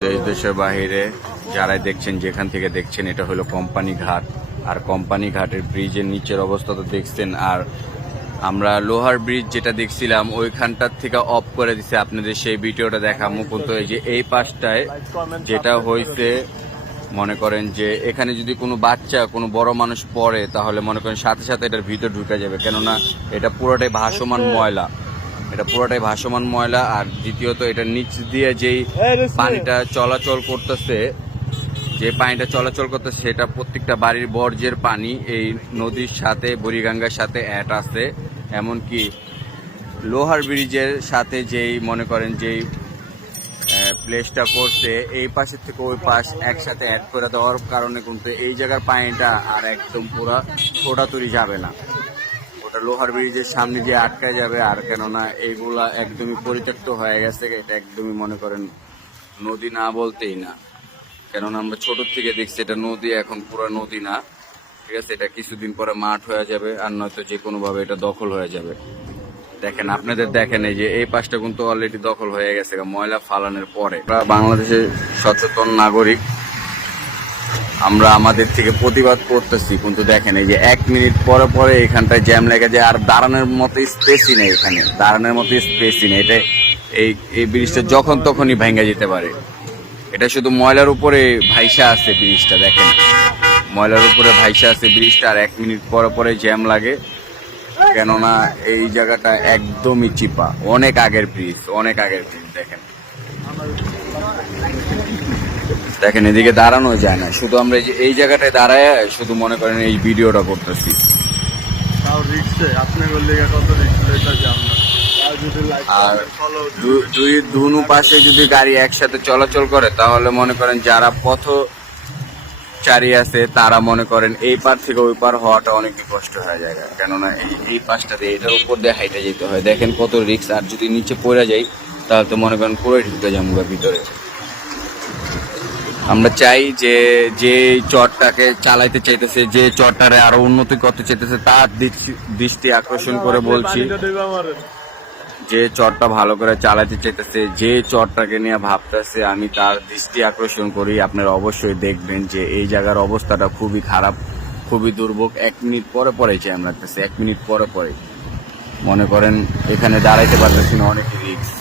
দেশ দেশের বাহিরে যারাই দেখছেন, যেখান থেকে দেখছেন, এটা হলো কোম্পানি ঘাট। আর কোম্পানি ঘাটের ব্রিজের নিচের অবস্থা তো দেখছেন। আর আমরা লোহার ব্রিজ যেটা দেখছিলাম ওইখানটার থেকে অফ করে দিছে, আপনাদের সেই ভিডিওটা দেখামু। কিন্তু এই যে এই পাশটায় যেটা হয়েছে, মনে করেন যে এখানে যদি কোনো বাচ্চা কোনো বড় মানুষ পড়ে তাহলে মনে করেন সাথে সাথে এটার ভিতর ঢুকে যাবে, কেননা এটা পুরোটাই ভাসমান ময়লা। আর দ্বিতীয়ত এটার নিচ দিয়ে যেই পানিটা চলাচল করতেছে সেটা প্রত্যেকটা বাড়ির বর্জ্যের পানি এই নদীর সাথে, বুড়িগঙ্গার সাথে অ্যাড আছে। এমনকি লোহার ব্রিজের সাথে যেই মনে করেন যেই প্লেসটা করছে, এই পাশের থেকে ওই পাশ একসাথে অ্যাড করে দেওয়ার কারণে কিন্তু এই জায়গার পানিটা আর একদম পুরো ছোটাতুরি যাবে না, ওটা লোহার ব্রিজের সামনে যে আটকায় যাবে। আর কেননা এইগুলা একদমই পরিত্যক্ত হয়ে গেছে, এটা একদমই মনে করেন নদী না বলতেই না। কেননা আমরা ছোট থেকে দেখছি এটা নদী, এখন পুরো নদী না, ঠিক আছে। এটা কিছুদিন পরে মাঠ হয়ে যাবে, আর নয়তো যে কোনো ভাবে এটা দখল হয়ে যাবে। দেখেন, আপনাদের দেখেন এই যে এই পাশটা কিন্তু অলরেডি দখল হয়ে গেছে ময়লা ফালানোর পরে। আমরা বাংলাদেশের সচেতন নাগরিক, আমরা আমাদের থেকে প্রতিবাদ করতেছি, কিন্তু দেখেন এই যে 1 মিনিট পরে পরে এখানটায় জ্যাম লেগে যায়। আর দাঁড়ানোর মতো স্পেসই নেই, এটা এই ব্রিজটা যখন তখনই ভেঙে যেতে পারে। এটা শুধু ময়লার উপরে ভাইসা আছে ব্রিজটা, দেখেন ময়লার উপরে ভাইসা আছে ব্রিজটা। আর 1 মিনিট পরে পরে জ্যাম লাগে, কেননা এই জায়গাটা একদমই চিপা, অনেক আগের ব্রিজ। দেখেন এদিকে দাঁড়ানো যায় না, শুধু আমরা এই জায়গাটায় দাঁড়ায় শুধু মনে করেন এই ভিডিওটা করতেছি। আর দুনো পাশে যদি গাড়ি একসাথে চলাচল করে তাহলে মনে করেন যারা পথচারী আছে তারা মনে করেন এই পার থেকে ওই পার হওয়াটা অনেকই কষ্ট হয়ে যায়, কেননা এই পাশটা দিয়ে এটার উপর দিয়ে হাইটে যেতে হয়। দেখেন কত রিস্ক। আর যদি নিচে পড়ে যাই তাহলে তো মনে করেন পুরোই ঢুকে যাবো ভিতরে। আমরা চাই যে চরটাকে চালাইতে চাইতেছে, যে চরটারে আরো উন্নতি করতে চাইতেছে, তার দৃষ্টি আকর্ষণ করে বলছি, যে চরটা ভালো করে চালাতে চাইতেছে, যে চরটাকে নিয়ে ভাবতেছে, আমি তার দৃষ্টি আকর্ষণ করি। আপনারা অবশ্যই দেখবেন যে এই জায়গার অবস্থাটা খুবই খারাপ, খুবই দুর্ভোগ। 1 মিনিট পরে পরে জ্যাম লাগতেছে, 1 মিনিট পরে পরে মনে করেন এখানে দাঁড়াইতে পারতেছি না, অনেক রিস্ক।